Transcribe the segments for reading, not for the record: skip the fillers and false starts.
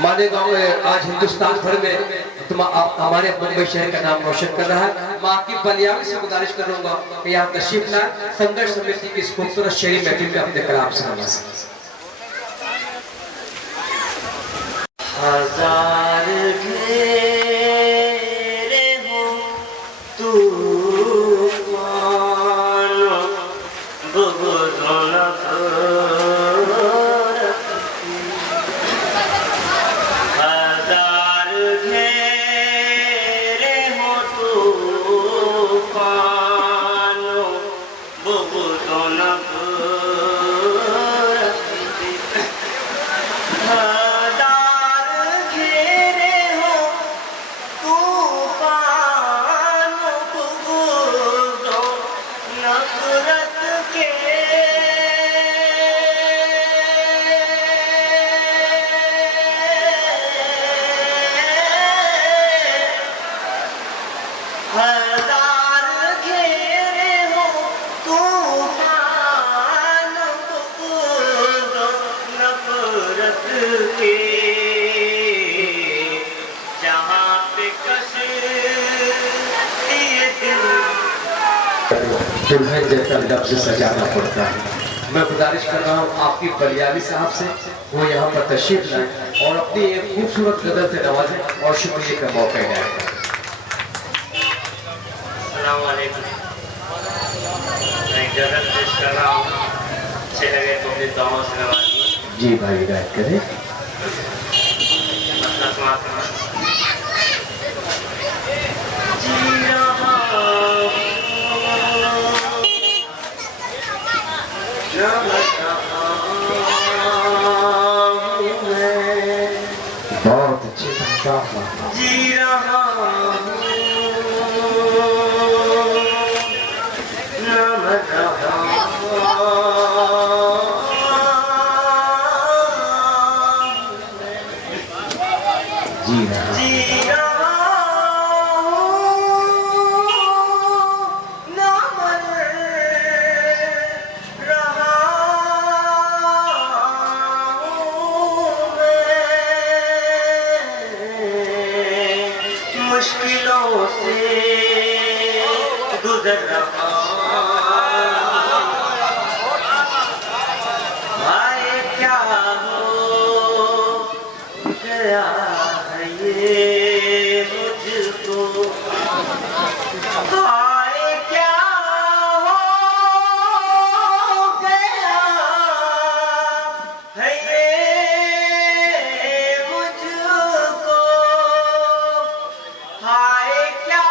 मालेगांव में आज हिंदुस्तान भर में हमारे मुंबई शहर का नाम रोशन कर रहा है। मैं आपकी बलियावी से गुजारिश करूंगा कि यहाँ तशरीफ लाए, संघर्ष समिति की इस खूबसूरत शेरी महफिल में अपने कलाम से नवाजें। हजार घेरे हो तूफान बुग़्ज़ो हजार घेरे हो तूफान बुग़्ज़ो दुल्हन जैसा लफ्ज सजाना पड़ता है। मैं गुजारिश कर रहा हूँ आपकी बलियावी साहब से वो यहाँ पर तशरीफ लाए और अपनी एक खूबसूरत गजल से नवाजें और शुक्रिया का मौका दिया। अस्सलाम वालेकुम। मैं गजल पेश कर रहा हूँ, अच्छे लगे तो अपनी दुआओं से नवाजिए। जी भाई हिदायत करें। बहुत अच्छे जी रहा मुश्किलों से गुजर रहा भाई, क्या हो गया है ये मुझको, भाई क्या हो गया है ये मुझको, हाय क्या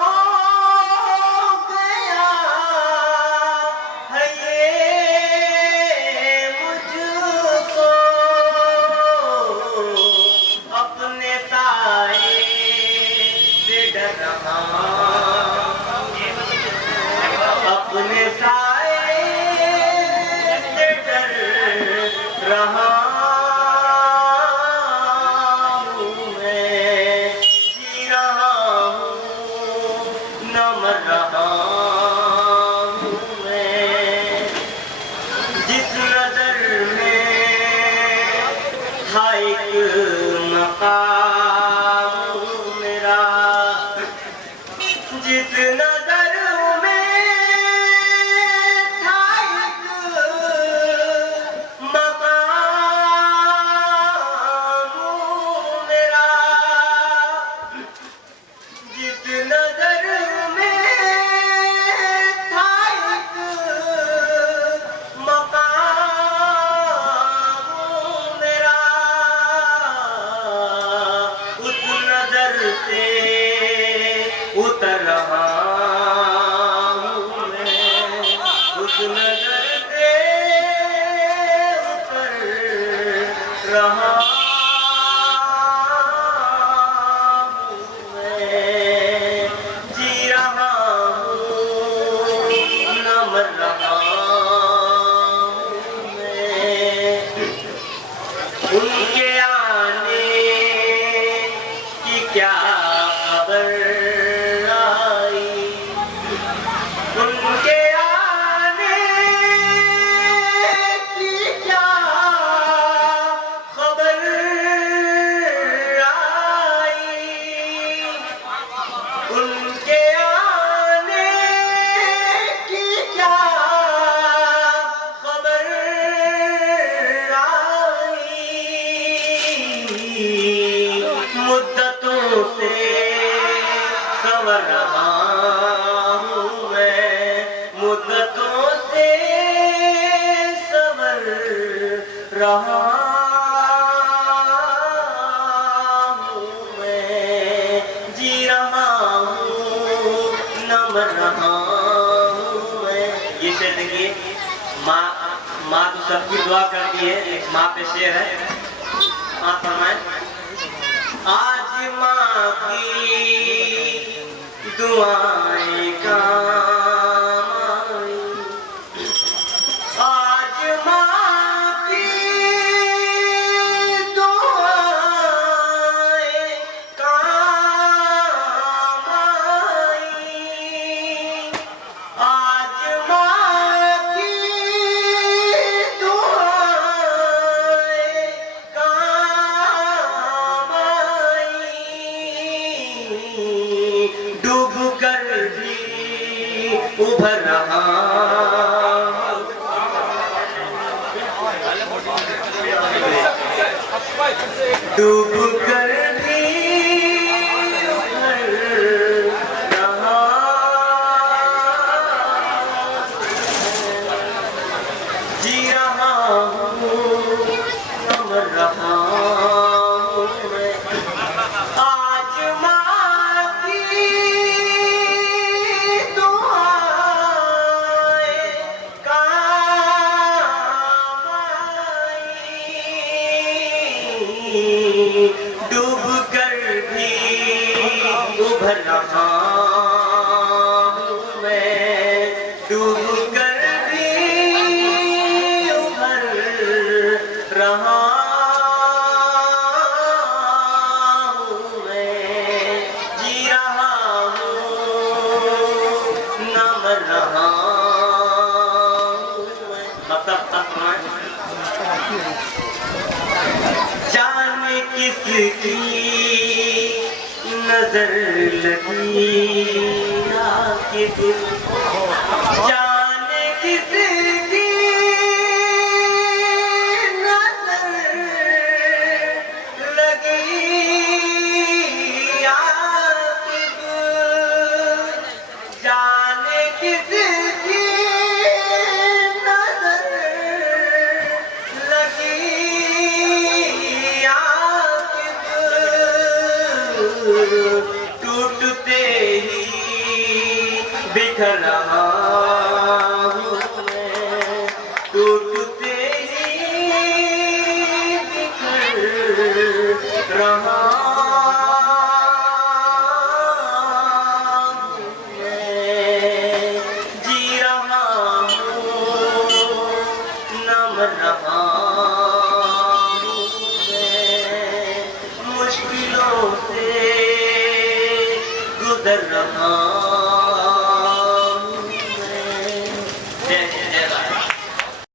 हो गया है ये मुझको, अपने साए से डर रहा, अपने साए से डर रहा मेरा, जिस नजर में था एक मकाम मेरा, जिस नजर में था एक मकाम मेरा, उस नजर से उतर रहा हूँ मैं, उस नजर से उतर रहा हूँ मैं, जी रहा हूँ न मर रहा हूँ मैं, उनके आने की क्या खबर आई, मुद्दतों से संवर रहा हूँ मैं, मुद्दतों से संवर रहा हूँ मैं, जी रहा हूँ, नम रहा हूँ मैं। ये शेर देखिए, माँ तो सबकी दुआ करती है, एक माँ पे शेर है। आप फरमाएं। आज माँ की दुआएं काम आई, आज माँ की दुआएं काम आई, आज माँ की दुआएं काम आई, डूब कर भी उभर रहा, डूब कर भी उभर रहा, जी रहा हूँ, नम रहा हूँ मैं। आज माँ की दुआएं काम आई, डूब कर भी उभर रहा हूँ मैं, डूब कर भी उभर रहा हूँ मैं, जी रहा हूँ, नम रहा हूँ मैं। मतलब जाने किसकी नजर लगी आके दिल, जाने किसकी नजर लगी आके दिल, जाने किसकी नजर लगी आके दिल, टूटते ही बिखर रहा हूँ मैं, टूटते ही बिखर रहा हूँ मैं, जी रहा हूँ, नम रहा हूँ मैं, मुश्किलों से गुजर रहा